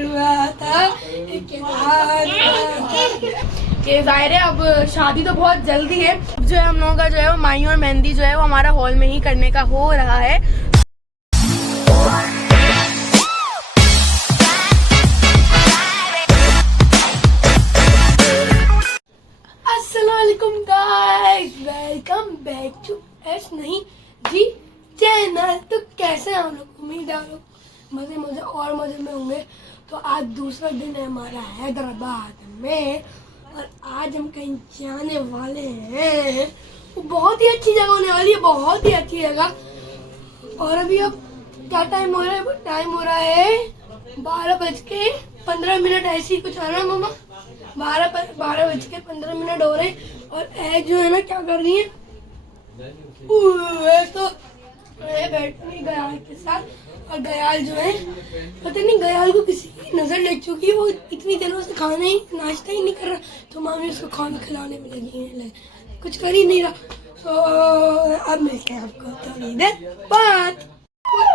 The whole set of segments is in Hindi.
प्यार हुआ था, इकरार हुआ था। कि जाहिर है अब शादी तो बहुत जल्दी है। जो है हम लोगों का जो है वो माई और मेहंदी जो है वो हमारा हॉल में ही करने का हो रहा है। अस्सलामुअलैकुम गाइस, वेलकम बैक टू एस नहीं जी चैनल। तो कैसे हैं हम लोग? उम्मीद है आप लोग मजे मजे और मजे में होंगे। तो आज दूसरा दिन है हमारा हैदराबाद में और आज हम कहीं जाने वाले हैं। वो बहुत ही अच्छी जगह होने वाली है, बहुत ही अच्छी जगह। और अभी अब क्या टाइम हो रहा है? टाइम हो रहा है 12:15 ऐसी कुछ आ रहा है मम्मा। 12:15 हो रहे और ऐज जो है ना क्या कर रही है, तो बैठी गयाल के साथ। और गयाल जो है पता नहीं गयाल को किसी की नजर लग चुकी है, वो इतनी दिनों से खाना ही नाश्ता ही नहीं कर रहा, तो मामी उसको खाना खिलाने में लगी है, कुछ कर ही नहीं रहा। तो अब मिलते हैं आपको थोड़ी देर बाद।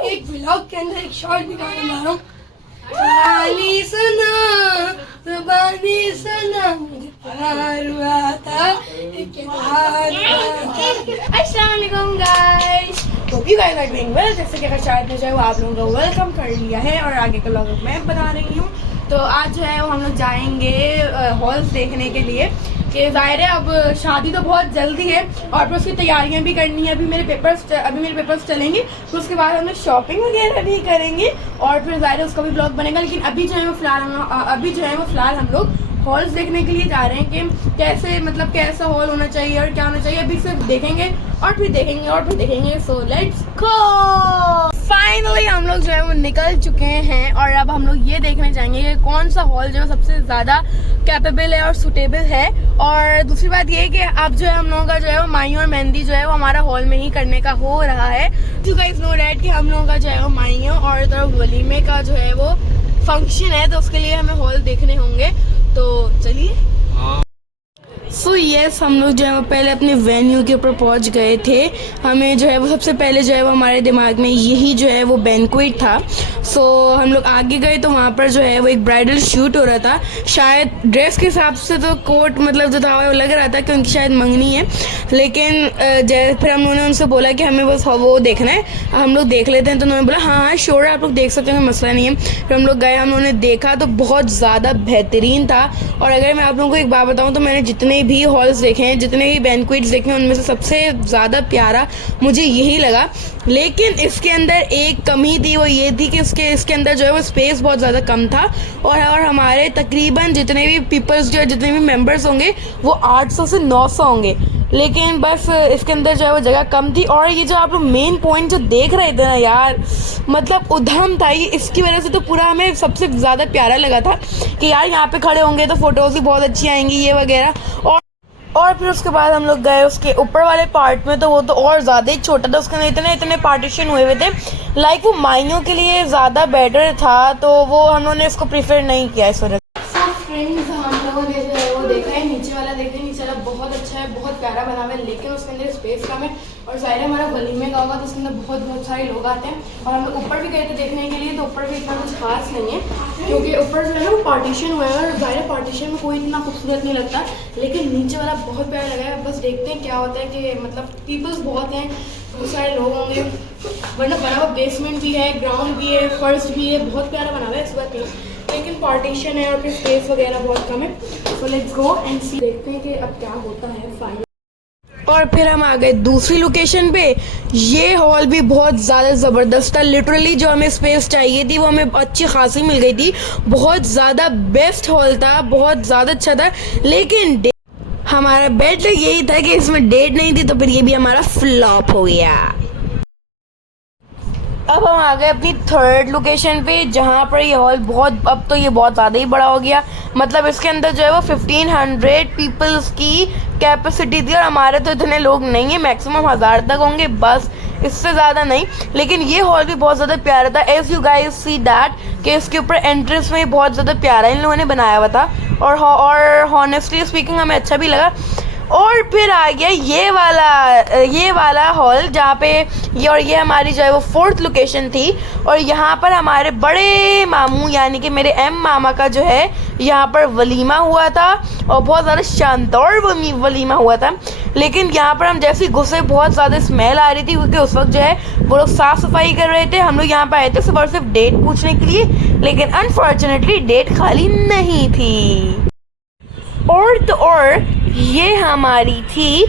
एक व्लॉग के अंदर एक शॉर्ट दिखाने जा रहा हूँ। कहानी सुनो, जुबानी सुनो, मुझे प्यार हुआ था, इकरार हुआ था। अस्सलाम वालेकुम guys, hope you guys are doing well. जैसे कि शायद ने जो है वो आप लोगों को वेलकम कर लिया है और आगे का व्लॉग मैं बता रही हूँ। तो आज जो है वो हम लोग जाएंगे हॉल्स देखने के लिए। कि जाहिर है अब शादी तो बहुत जल्दी है और फिर उसकी तैयारियां भी करनी है। अभी मेरे पेपर्स चलेंगे, फिर उसके बाद हम लोग शॉपिंग वगैरह भी करेंगे और फिर जाहिर है उसका भी ब्लॉग बनेगा। लेकिन अभी जो है वो फिलहाल हम लोग हॉल्स देखने के लिए जा रहे हैं कि कैसे मतलब कैसा हॉल होना चाहिए और क्या होना चाहिए। अभी सिर्फ देखेंगे और फिर देखेंगे और फिर देखेंगे। So let's go. फाइनली हम लोग जो है वो निकल चुके हैं और अब हम लोग ये देखने जाएंगे कि कौन सा हॉल जो है सबसे ज़्यादा कैपेबल है और सुटेबल है। और दूसरी बात ये है कि अब जो है हम लोगों का जो है वो माई और मेहंदी जो है वो हमारा हॉल में ही करने का हो रहा है। यू गाइस नो दैट कि हम लोगों का जो है वो माइयों और तरफ वलीमे का जो है वो फंक्शन है, तो उसके लिए हमें हॉल देखने होंगे। तो चलिए। सो यस, हम लोग जो है वो पहले अपने वेन्यू के ऊपर पहुंच गए थे। हमें जो है वो सबसे पहले जो है वो हमारे दिमाग में यही जो है वो बैंक्वेट था। सो हम लोग आगे गए तो वहाँ पर जो है वो एक ब्राइडल शूट हो रहा था। शायद ड्रेस के हिसाब से तो कोट मतलब जो था वो लग रहा था कि उनकी शायद मंगनी है, लेकिन फिर हम लोगों ने उनसे बोला कि हमें बस वो देखना है, हम लोग देख लेते हैं। तो उन्होंने बोला हाँ श्योर है, आप लोग देख सकते हैं, मसला नहीं है। फिर हम लोग गए, हम लोगों ने देखा तो बहुत ज़्यादा बेहतरीन था। और अगर मैं आप लोगों को एक बात बताऊँ तो मैंने जितने भी हॉल्स देखे हैं, जितने भी बैंक्वेट्स देखे हैं, उनमें से सबसे ज़्यादा प्यारा मुझे यही लगा। लेकिन इसके अंदर एक कमी थी, वो ये थी कि इसके अंदर जो है वो स्पेस बहुत ज़्यादा कम था और हमारे तकरीबन जितने भी पीपल्स जो है जितने भी मेंबर्स होंगे वो 800 से 900 होंगे, लेकिन बस इसके अंदर जो है वो जगह कम थी। और ये जो आप लोग मेन पॉइंट जो देख रहे थे ना यार, मतलब उधम था ये, इसकी वजह से तो पूरा हमें सबसे ज़्यादा प्यारा लगा था कि यार यहाँ पे खड़े होंगे तो फोटोज़ भी बहुत अच्छी आएंगी ये वगैरह। और फिर उसके बाद हम लोग गए उसके ऊपर वाले पार्ट में, तो वो तो और ज़्यादा ही छोटा था, उसके अंदर इतने पार्टीशन हुए हुए थे, लाइक वो माइयों के लिए ज़्यादा बेटर था, तो वो हम लोगों ने इसको प्रीफर नहीं किया इस वजह से। फ्रेंड्स, हम लोगों ने जो है वो देखा है नीचे वाला बहुत अच्छा है, बहुत प्यारा बना हुआ है, लेकिन उसके अंदर स्पेस कम है। और ज़ाहिर है हमारा वलीमे का होगा तो उसके अंदर बहुत सारे लोग आते हैं। और हम लोग ऊपर भी गए थे देखने के लिए, तो ऊपर भी इतना कुछ खास नहीं है क्योंकि ऊपर जो है ना वो पार्टीशन हुआ है और ज़ाहिर पार्टीशन में कोई इतना खूबसूरत नहीं लगता, लेकिन नीचे वाला बहुत प्यारा लगा है। बस देखते हैं क्या होता है कि मतलब पीपल्स बहुत हैं, बहुत सारे लोग होंगे, वरना बना हुआ बेसमेंट भी है, ग्राउंड भी है, फर्स्ट भी है, बहुत प्यारा बना हुआ है इस बार, लेकिन पार्टीशन है और फिर स्पेस वगैरह बहुत कम है। सो लेट्स गो एंड सी, देखते हैं कि अब क्या होता है फाइनल। और फिर हम आ गए दूसरी लोकेशन पे। ये हॉल भी बहुत ज़्यादा ज़बरदस्त था, लिटरली जो हमें स्पेस चाहिए थी वो हमें अच्छी खासी मिल गई थी। बहुत ज़्यादा बेस्ट हॉल था, बहुत ज़्यादा अच्छा था, लेकिन हमारा बेट यही था कि इसमें डेट नहीं थी, तो फिर ये भी हमारा फ्लॉप हो गया। अब हम आ गए अपनी थर्ड लोकेशन पे, जहाँ पर ये हॉल अब तो ये बहुत ज़्यादा ही बड़ा हो गया। मतलब इसके अंदर जो है वो 1500 पीपल्स की कैपेसिटी थी और हमारे तो इतने लोग नहीं है, मैक्सिमम 1000 तक होंगे बस, इससे ज़्यादा नहीं। लेकिन ये हॉल भी बहुत ज़्यादा प्यारा था, as you guys see that कि इसके ऊपर एंट्रेंस में बहुत ज़्यादा प्यारा इन लोगों ने बनाया हुआ था। और हॉनेस्टली स्पीकिंग हमें अच्छा भी लगा। और फिर आ गया ये वाला हॉल जहाँ पे ये हमारी जो है वो 4th लोकेशन थी। और यहाँ पर हमारे बड़े मामू यानी कि मेरे एम मामा का जो है यहाँ पर वलीमा हुआ था और बहुत ज़्यादा शानदार वलीमा हुआ था। लेकिन यहाँ पर हम जैसे घुसे बहुत ज़्यादा स्मेल आ रही थी क्योंकि उस वक्त जो है वो लोग साफ़ सफाई कर रहे थे। हम लोग यहाँ पर आए थे सिर्फ और सिर्फ डेट पूछने के लिए, लेकिन अनफॉर्चुनेटली डेट खाली नहीं थी। और ये हमारी थी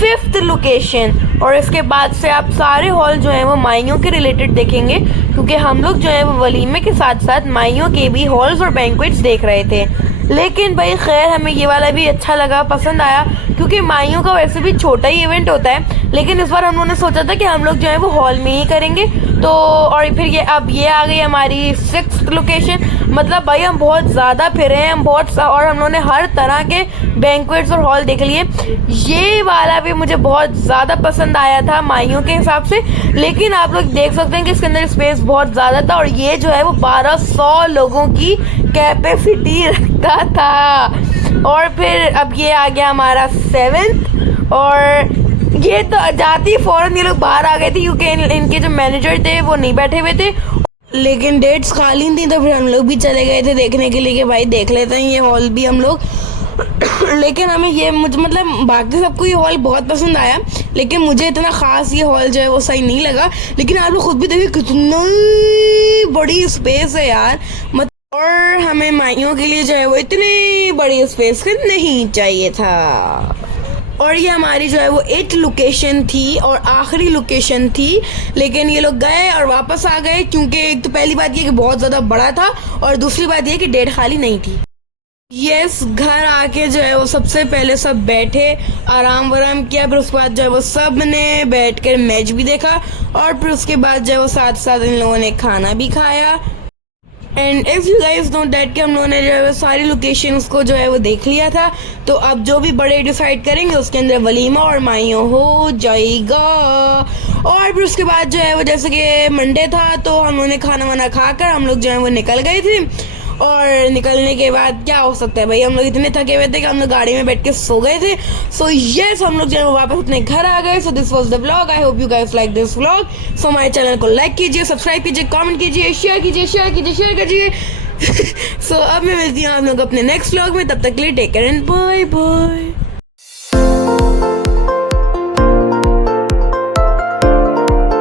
5th लोकेशन। और इसके बाद से आप सारे हॉल जो हैं वो माइयों के रिलेटेड देखेंगे क्योंकि हम लोग जो है वो वलीमे के साथ साथ माइयों के भी हॉल्स और बैंक्वेट्स देख रहे थे। लेकिन भाई खैर हमें ये वाला भी अच्छा लगा, पसंद आया क्योंकि माइयों का वैसे भी छोटा ही इवेंट होता है। लेकिन इस बार हम लोगों ने सोचा था कि हम लोग जो है वो हॉल में ही करेंगे। तो और फिर ये आ गई हमारी 6th लोकेशन। मतलब भाई हम बहुत ज़्यादा फिरे हैं, और हम लोगों ने हर तरह के बैंक्वेट्स और हॉल देख लिए। ये वाला भी मुझे बहुत ज़्यादा पसंद आया था माइयों के हिसाब से। लेकिन आप लोग देख सकते हैं कि इसके अंदर स्पेस बहुत ज़्यादा था और ये जो है वो 1200 लोगों की कैपेसिटी रखता था। और फिर अब ये आ गया हमारा 7th। और ये तो जाती फौरन ये लोग बाहर आ गए थे क्योंकि इनके जो मैनेजर थे वो नहीं बैठे हुए थे, लेकिन डेट्स खाली थी। तो फिर हम लोग भी चले गए थे देखने के लिए कि भाई देख लेते हैं ये हॉल भी हम लोग। लेकिन हमें ये मतलब बाकी सबको ये हॉल बहुत पसंद आया, लेकिन मुझे इतना ख़ास ये हॉल जो है वो सही नहीं लगा। लेकिन आप लोग खुद भी देखिए कितनी बड़ी स्पेस है यार, और हमें माइयों के लिए जो है वो इतनी बड़ी स्पेस नहीं चाहिए था। और ये हमारी जो है वो 8th लोकेशन थी और आखिरी लोकेशन थी। लेकिन ये लोग गए और वापस आ गए क्योंकि एक तो पहली बात ये कि बहुत ज़्यादा बड़ा था और दूसरी बात ये कि डेट खाली नहीं थी। यस, घर आके जो है वो सबसे पहले सब बैठे, आराम वराम किया। फिर उसके बाद जो है वो सब ने बैठ कर मैच भी देखा और फिर उसके बाद जो है वो साथ साथ इन लोगों ने खाना भी खाया। And if you guys know that कि हम लोगों ने जो है सारी लोकेशंस को जो है वो देख लिया था। तो अब जो भी बड़े डिसाइड करेंगे उसके अंदर वलीमा और माइयों हो जाएगा। और फिर उसके बाद जो है वो जैसे कि मंडे था तो हम लोगों ने खाना वाना खाकर हम लोग जो है वो निकल गए थे। और निकलने के बाद क्या हो सकता है भाई, हम लोग इतने थके हुए थे कि हम लोग गाड़ी में बैठ के सो गए थे। सो यस, हम लोग जो है वापस अपने घर आ गए। So this was the vlog. I hope you guys like this vlog. So हमारे चैनल को लाइक कीजिए, सब्सक्राइब कीजिए, कमेंट कीजिए, शेयर कीजिए। सो अब मैं मिलती हूँ आप लोग अपने नेक्स्ट व्लॉग में। तब तक के लिए take care and bye bye.